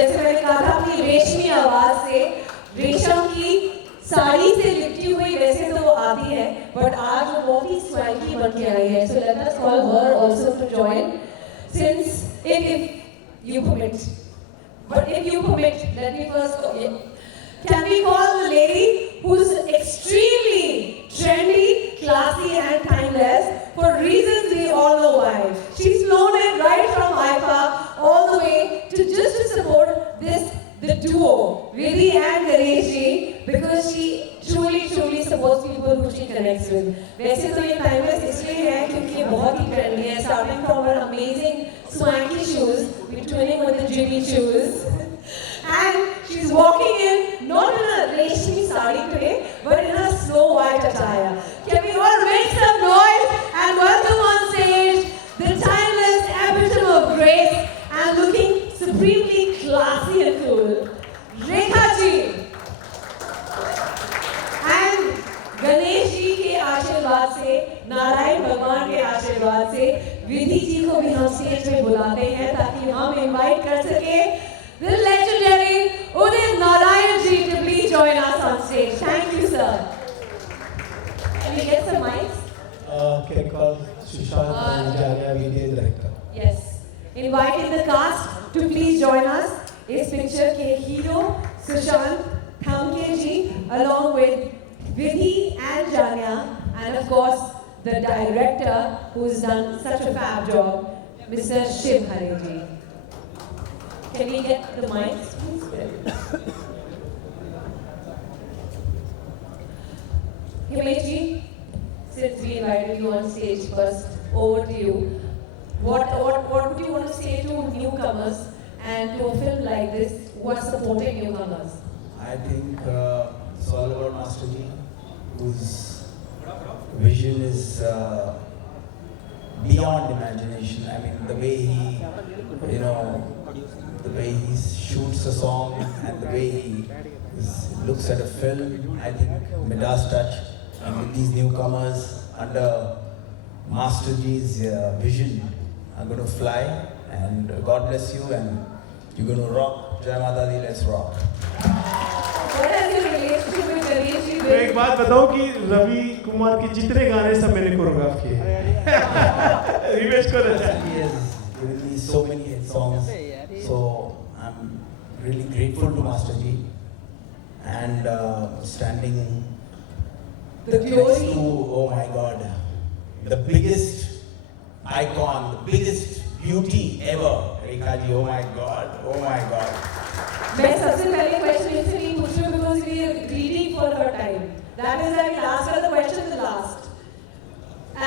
जैसे मैंने कहा था अपनी रेशमी आवाज से, रेशम की साड़ी से लिपटी हुई वैसे तो आती है, बट आज वो बहुत ही स्वैगी बन के आई है. So let us call her also to join, since if you permit. But if you permit, let me first go. Can we call the lady who's extremely trendy, classy and timeless for reasons we all know why. She's flown in right from Haifa all the way to just to support the duo, Vidhi and Ganesh ji, because she truly supports people who she connects with. वैसे तो ये timeless इसलिए है क्योंकि ये बहुत ही trendy है, starting from her amazing swanky shoes, we're twinning with the Jimmy shoes. And she's walking in not in a reshmi sari today, but in a snow white attire. Can we all make some noise and welcome on stage the timeless epitome of grace and looking supremely classy and cool, Rekha ji. And Ganesh जी के आशीर्वाद से, नारायण भगवान के आशीर्वाद से विधि जी को भी हम स्टेज पे बुलाते हैं ताकि हम इनवाइट कर सके the legendary Udit Narayan ji to please join us on stage. Thank you, sir. Can we get some mics? Can you call Sushant Anjaya, video director? Yes. Inviting the cast to please join us. इस picture के hero Sushant Thamke ji along with Vidhi and Janya, and of course the director who's done such a fab job, Mr. Shiv Hare ji. Can we get the mics, please? Himesh ji, since we invited you on stage first, over to you. What would you want to say to newcomers and to a film like this who are supporting newcomers? I think it's all about Master Ji, whose vision is beyond imagination. I mean, the way he, the way he shoots a song and the way he looks at a film, I think Midas touch, and with these newcomers under Master Ji's vision are going to fly, and God bless you, and you're going to rock. Jai Mata Di, let's rock. What has your relationship with Ganesh ji तो been? एक बात बताओ कि रवि कुमार के जितने गाने सब मैंने कोरियोग्राफ किए रिवेश को रचा He has given me so many hit songs, so I'm really grateful to Master Ji, and standing The next glory. to, oh my God, the biggest icon, the biggest beauty ever, Rekha Ji, oh my God, oh my God. मैं सबसे पहले क्वेश्चन इसलिए पूछ रही हूँ because we are greedy for her time. That is why we ask her the question the last.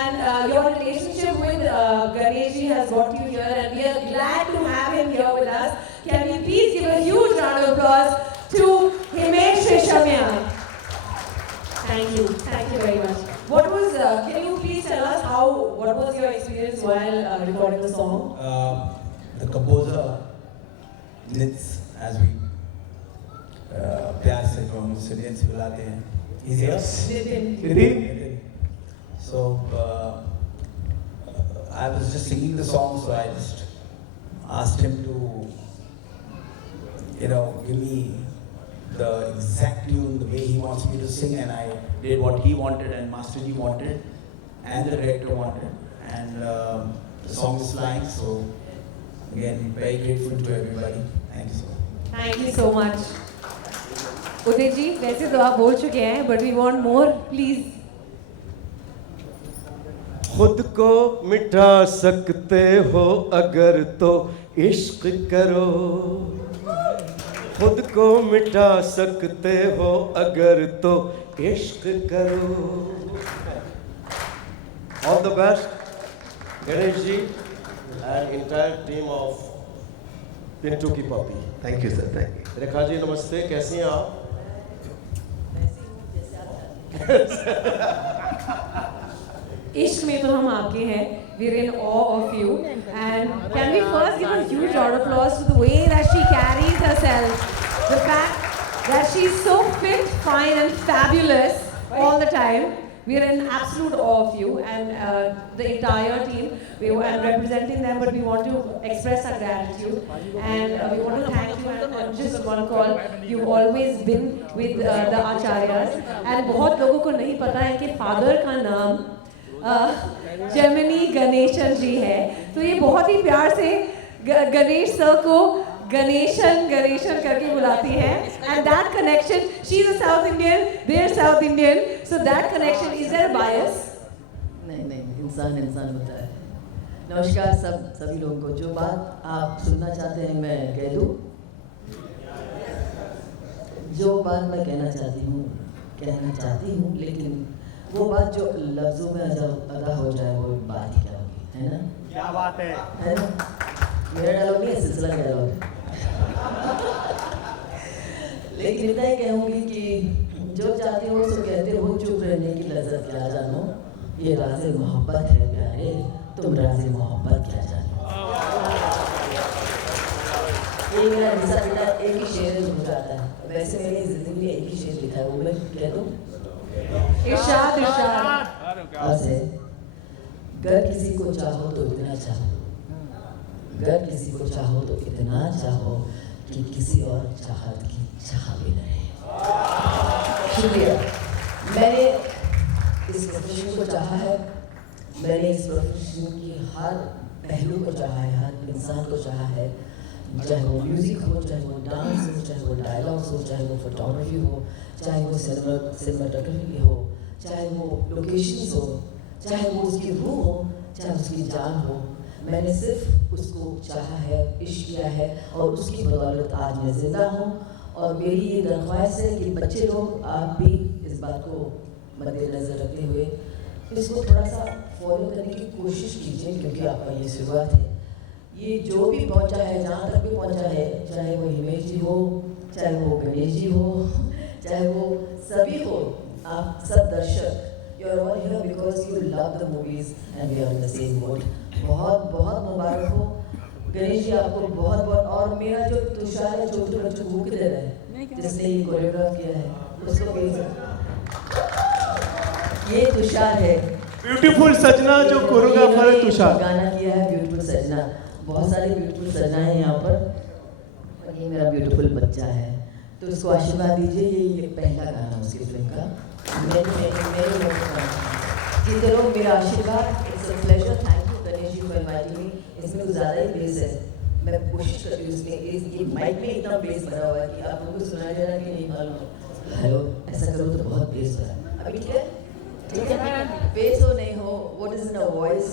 And your relationship with Ganesh ji has got you here, and we are glad to have him here with us. Can we please give a huge round of applause to Himesh Reshamya? Thank you very much. What was? Can you please tell us what was your experience while recording the song? The composer, Nitz, as we प्यार से जो हम सिलियन से बुलाते हैं, he's here. Nitin. So I was just singing the song, so I just asked him to, give me the exact tune, the way he wants me to sing, and I did what he wanted and Master Ji wanted, and the director wanted, and the song is flying. So again, very grateful to everybody. Thank you so much. Thank you so much. Udit जी, वैसे तो आप बोल चुके हैं, but we want more, please. खुद को मिटा सकते हो अगर तो इश्क करो, खुद को मिटा सकते हो अगर तो इश्क करो. All the best, Ganesh ji and entire team of Pintu Ki Papi. Thank you, sir. Thank you. Rekha जी नमस्ते, कैसी हैं आप? इश्क में तो हम आपके हैं. We're in awe of you. And can we first give a huge round of applause to the way that she carries herself, the fact that she's so fit, fine, and fabulous all the time. We are in absolute awe of you and the entire team. We are representing them, but we want to express our gratitude and we want to thank you. And on just one call, you've always been with the Acharyas. And बहुत लोगों को नहीं पता है कि father का नाम जेमिनी गणेशन जी है. तो ये बहुत ही प्यार से गणेश सर को गणेशन करके बुलाती हैं. And that connection, she's a South Indian, they're South Indian, so that connection, is there a bias? नहीं, इंसान होता है. नमस्कार सभी लोगों को. जो बात आप सुनना चाहते हैं मैं कह दूं. जो बात मैं कहना चाहती हूँ, लेकिन वो बात जो लफ्जों में अदा हो जाए वो बात ही क्या होगी, है ना? क्या बात है ना? मेरा डायलॉग नहीं है, सिलसिला का डायलॉग है. लेकिन इतना ही कहूँगी कि जो चाहते हो सो कहते हो, चुप रहने की लज्जत क्या जानो, ये राज़े मोहब्बत है प्यारे, तुम राज़े मोहब्बत क्या जानो. ये मेरा हिस्सा बेटा एक ही शेर में हो जाता है. वैसे मेरी जिंदगी में एक ही शेर लिखा है, वो मैं कह दूँ. इरशाद ऐसे गर किसी को चाहो तो इतना चाहो, गर किसी को चाहो तो इतना चाहो कि किसी और चाहत की चाह भी न रहे. शुक्रिया. मैंने इस प्रोफेशन को चाहा है, मैंने इस प्रोफेशन की हर पहलू को चाहा है, हर इंसान को चाहा है, चाहे वो म्यूज़िक हो, चाहे वो डांस हो, चाहे वो डायलॉग्स हो, चाहे वो फोटोग्राफी हो, चाहे वो सिनेमाटोग्राफी हो, चाहे वो लोकेशंस हो, चाहे वो उसकी रूह हो, चाहे उसकी जान हो. मैंने सिर्फ उसको चाहा है, इश्क किया है और उसकी बदौलत आज मैं ज़िंदा हूँ. और मेरी ये दरख्वास्त है कि बच्चे लोग आप भी इस बात को मद्देनज़र रखते हुए इसको थोड़ा सा फॉलो करने की कोशिश कीजिए, क्योंकि आपका ये शुरुआत है. ये जो भी पहुंचा है, जहाँ तक भी पहुंचा है, चाहे वो हिमेश जी हो, चाहे वो गणेश जी हो, चाहे वो सभी हो, आप सब दर्शक, you are all here because you love the movies and we are in the same boat. बहुत बहुत मुबारक हो गणेश जी आपको, बहुत बहुत. और मेरा जो तुषार है, छोटे बच्चों को दे रहा है, जिसने ये कोरियोग्राफ किया है, उसको ये तुषार है. ब्यूटीफुल सजना जो कोरियोग्राफर है तुषार. गाना किया है ब्यूटीफुल सजना. बहुत सारे ब्यूटीफुल सजना है यहाँ पर, और ये मेरा ब्यूटीफुल बच्चा है, तो उसको आशीर्वाद दीजिए. ये पहला गाना उसकी फिल्म का. मेरे जीते रहो, मेरा आशीर्वाद. It's a pleasure. Thank you Ganesh ji for inviting me. इसमें कुछ ज़्यादा ही बेस है, मैं कोशिश करती हूँ इसमें. ये माइक में इतना बेस भरा हुआ है कि आप लोगों को सुनाई दे रहा है कि नहीं मालूम. हेलो, ऐसा करो तो बहुत बेस भरा. अभी ठीक है, ठीक है. बेस हो नहीं हो, what is in a voice,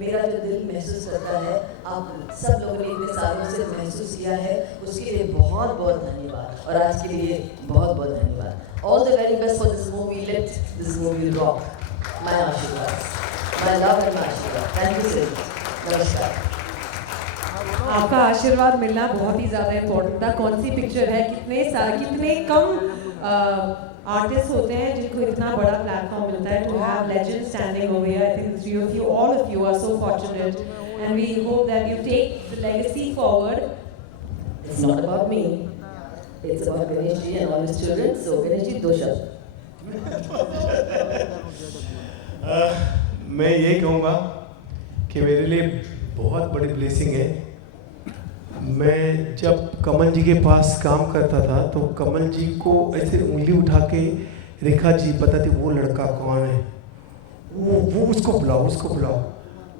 मेरा जो दिल महसूस करता है, आप सब लोगों ने इतने सालों से महसूस किया है, उसके लिए बहुत बहुत धन्यवाद. और आज के लिए बहुत बहुत धन्यवाद. All the very best for this movie. Let this movie rock. My आशीर्वाद, my love and my आशीर्वाद. Thank you so much. नमस्कार. आपका आशीर्वाद मिलना बहुत ही ज़्यादा इम्पोर्टेंट था. कौन सी पिक्चर है, कितने कम आर्टिस्ट होते हैं जिनको इतना बड़ा प्लेटफॉर्म मिलता है. To have legend standing over here, I think the three of you, all of you are so fortunate, and we hope that you take the legacy forward. It's not about me. It's about Ganesh ji and all his children. So Ganesh ji, दो शब्द. मैं ये कहूँगा कि मेरे लिए बहुत बड़ी ब्लेसिंग है. मैं जब कमल जी के पास काम करता था तो कमल जी को ऐसे उंगली उठा के रेखा जी बताती वो लड़का कौन है, वो उसको बुलाओ,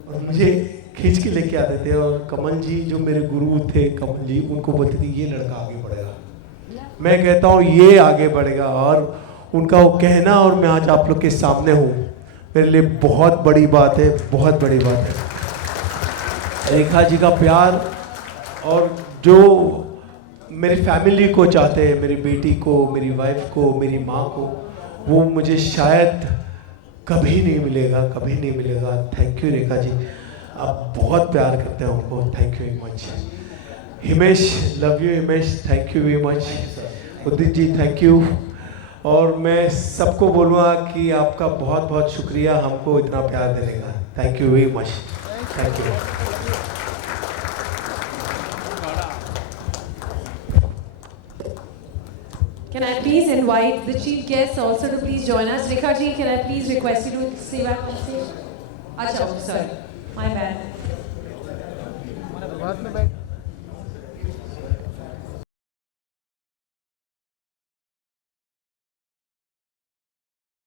और मुझे खींच के लेके आते थे. और कमल जी जो मेरे गुरु थे, कमल जी, उनको बोलते थे ये लड़का आगे बढ़ेगा. मैं कहता हूँ ये आगे बढ़ेगा, और उनका वो कहना और मैं आज आप लोग के सामने हूँ, मेरे लिए बहुत बड़ी बात है, बहुत बड़ी बात है. रेखा जी का प्यार और जो मेरी फैमिली को चाहते हैं, मेरी बेटी को, मेरी वाइफ को, मेरी माँ को, वो मुझे शायद कभी नहीं मिलेगा. थैंक यू रेखा जी, आप बहुत प्यार करते हैं हमको. Thank you very much. Himesh, love you Himesh, thank you very much. Udit ji thank you. और मैं सबको बोलूँगा कि आपका बहुत बहुत शुक्रिया हमको इतना प्यार देने का. Thank you very much. Thank you. Can Can I please invite the chief guests also to please join us? Rekha ji, can I please request you to stay back on stage? Acha, sorry. My bad.